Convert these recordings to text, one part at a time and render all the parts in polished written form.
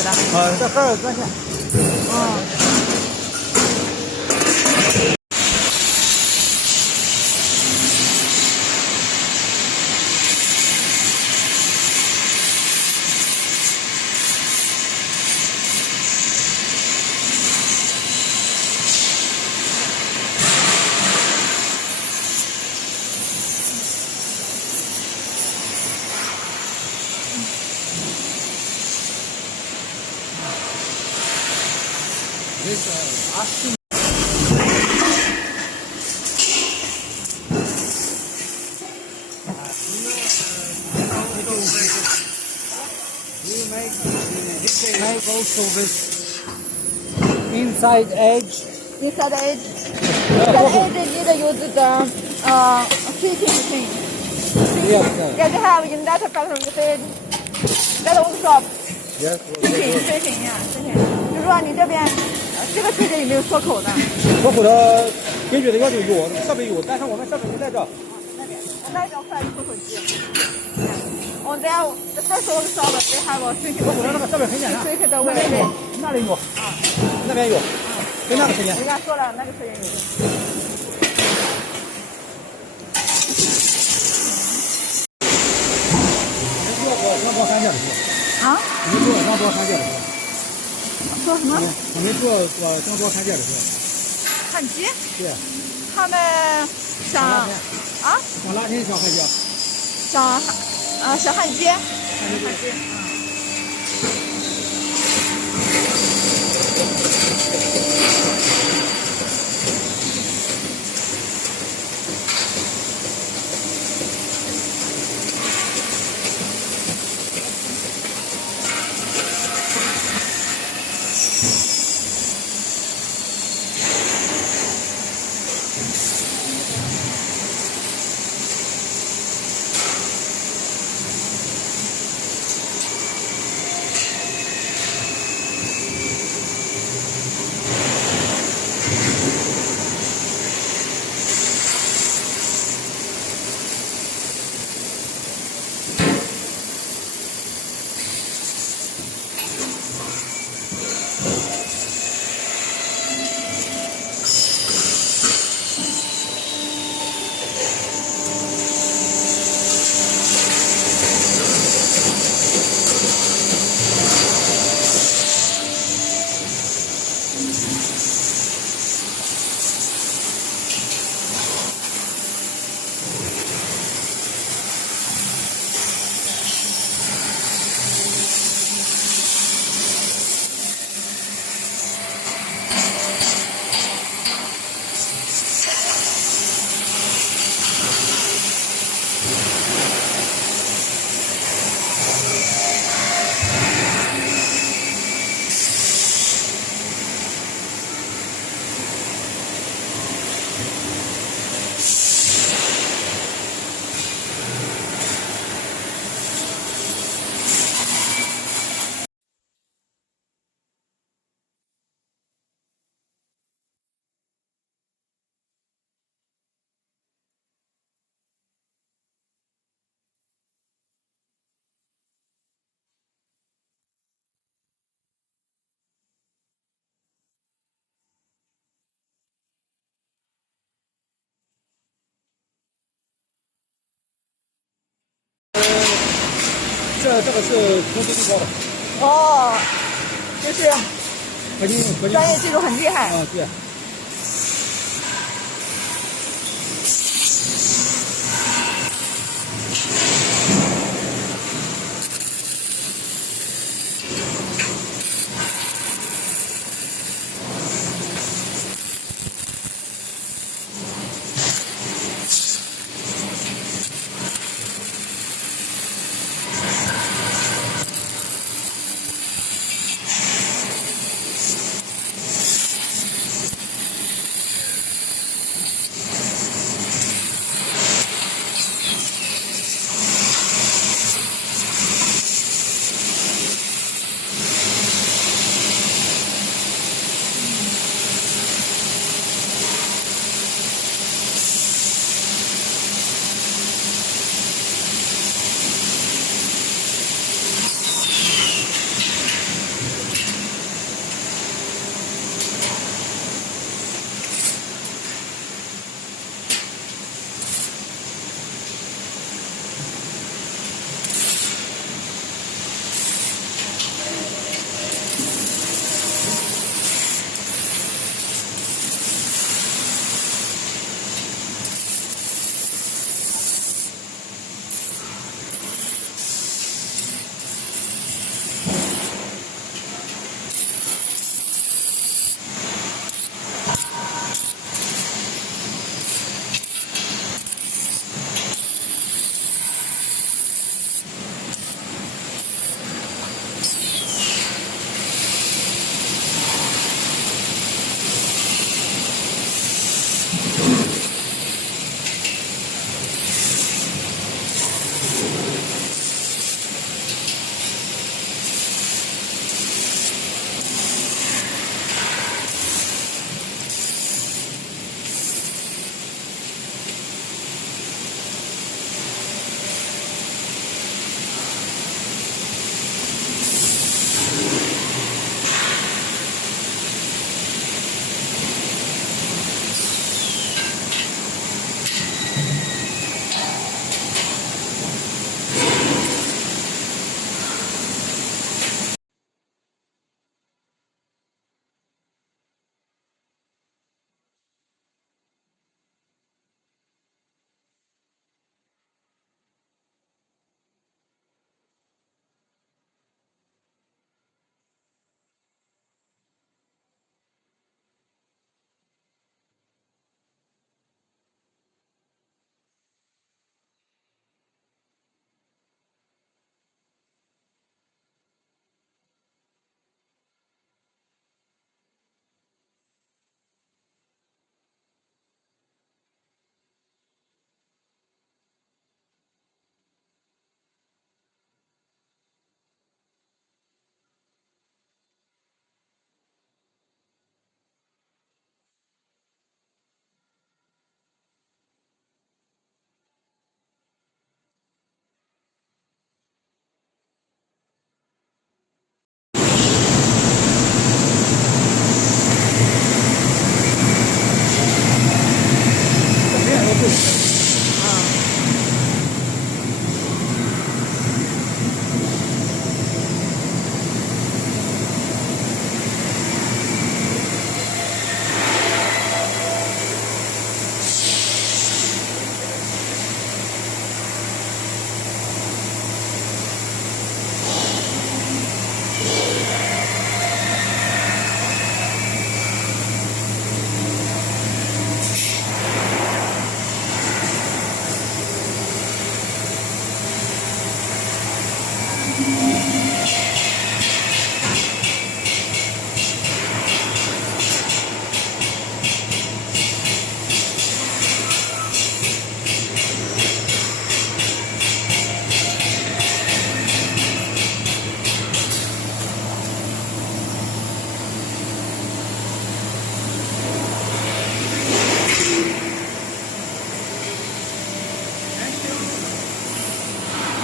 儿的？这哈尔专线。嗯。Make also this inside edge. Inside edge. Inside edge need to use the heating machine. Yes. Yeah, they have in that factory said that workshop. Yes. Heating 呀，heating。就说你这边这个车间有没有缩口的？缩口的根据的要求有，设备有，但是我们设备就在这。那边，我那边快缩口机。On the first workshop they have a heating machine. 那个设备很简单。heat the way. 那里有，那边有，跟那个车间。我刚才说了，那个车间有。刚装三件的是吧？啊？我们做刚装三件的是吧？做什么？我们做刚装三件的是吧？焊机？对。他们想啊？想拉伸想焊机？想焊接。焊接。这个是公司最高的。哦，就是合金专业技术很厉害。啊，对。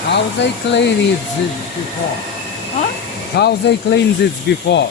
How they clean it before? Huh? How they cleaned it before?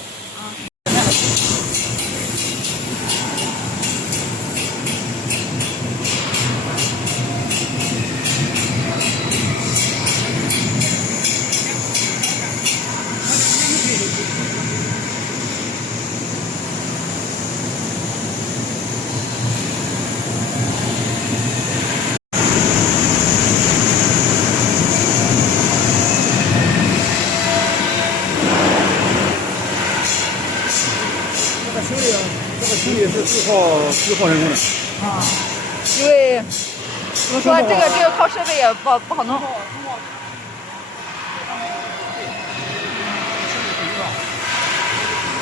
这个修理是自靠人工的。啊，因为怎么说，这个靠设备也不好弄。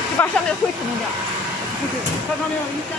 就把上面灰尘弄掉。它上面一个